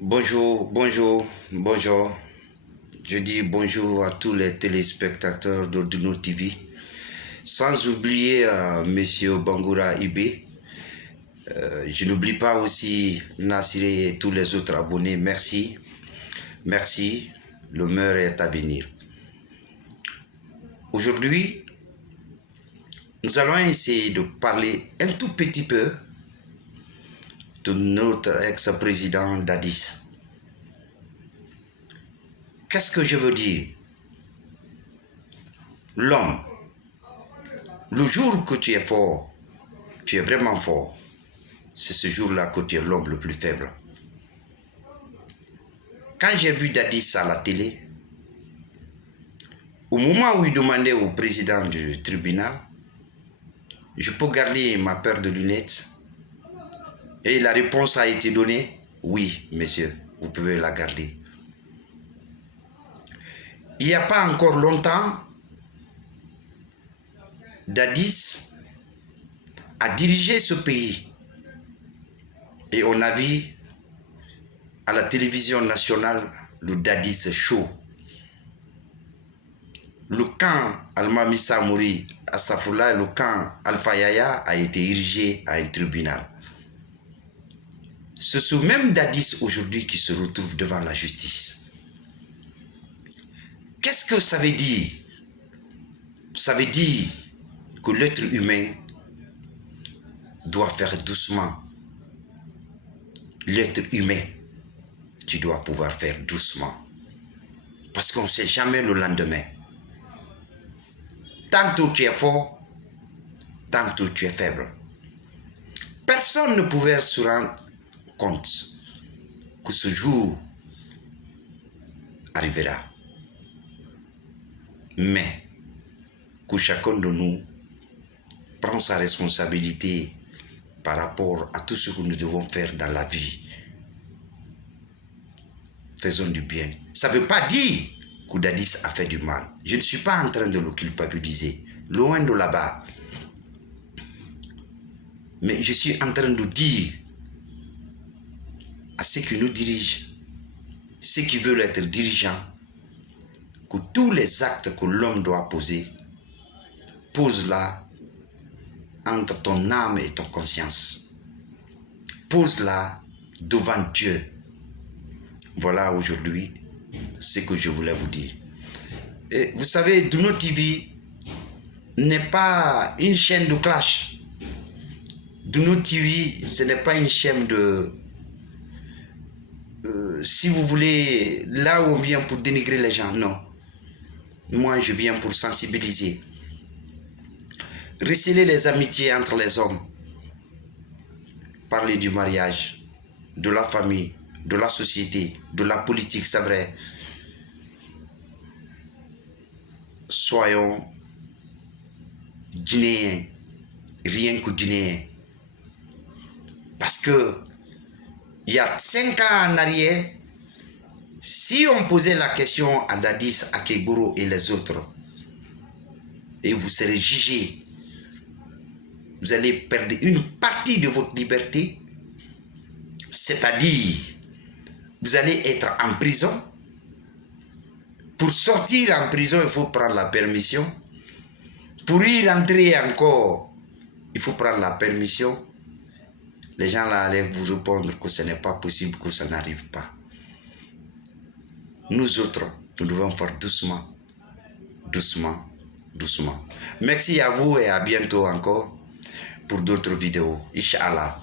Bonjour, bonjour, bonjour. Je dis bonjour à tous les téléspectateurs d'Oduno TV. Sans oublier Monsieur Bangoura Ibé. Je n'oublie pas aussi Nassiré et tous les autres abonnés. Merci. Merci. Le meilleur est à venir. Aujourd'hui, nous allons essayer de parler un tout petit peu de notre ex-président Dadis. Qu'est-ce que je veux dire? L'homme, le jour que tu es fort, tu es vraiment fort, c'est ce jour-là que tu es l'homme le plus faible. Quand j'ai vu Dadis à la télé, au moment où il demandait au président du tribunal, je peux garder ma paire de lunettes? Et la réponse a été donnée, oui, monsieur, vous pouvez la garder. Il n'y a pas encore longtemps, Dadis a dirigé ce pays. Et on a vu à la télévision nationale le Dadis Show. Le camp Al-Mami Samouri à Safoula et le camp Al-Fayaya a été érigé à un tribunal. C'est ce même Dadis aujourd'hui qui se retrouve devant la justice. Qu'est-ce que ça veut dire? Ça veut dire que l'être humain doit faire doucement. L'être humain, tu dois pouvoir faire doucement. Parce qu'on ne sait jamais le lendemain. Tantôt tu es fort, tantôt tu es faible. Personne ne pouvait se rendre compte que ce jour arrivera. Mais que chacun de nous prend sa responsabilité par rapport à tout ce que nous devons faire dans la vie. Faisons du bien. Ça ne veut pas dire que Dadis a fait du mal. Je ne suis pas en train de le culpabiliser. Loin de là-bas. Mais je suis en train de dire à ceux qui nous dirigent, ceux qui veulent être dirigeants, que tous les actes que l'homme doit poser, pose-la entre ton âme et ton conscience. Pose-la devant Dieu. Voilà aujourd'hui ce que je voulais vous dire. Et vous savez, Duno TV n'est pas une chaîne de clash. Duno TV, ce n'est pas une chaîne de... si vous voulez, là où on vient pour dénigrer les gens, non. Moi, je viens pour sensibiliser. Recéler les amitiés entre les hommes. Parler du mariage, de la famille, de la société, de la politique, c'est vrai. Soyons guinéens, rien que guinéens. Parce que il y a 5 ans en arrière, si on posait la question à Dadis, à Kegoro et les autres, et vous serez jugés, vous allez perdre une partie de votre liberté, c'est-à-dire, vous allez être en prison. Pour sortir en prison, il faut prendre la permission. Pour y rentrer encore, il faut prendre la permission. Les gens là allaient vous répondre que ce n'est pas possible, que ça n'arrive pas. Nous autres, nous devons faire doucement, doucement, doucement. Merci à vous et à bientôt encore pour d'autres vidéos. Inch'Allah.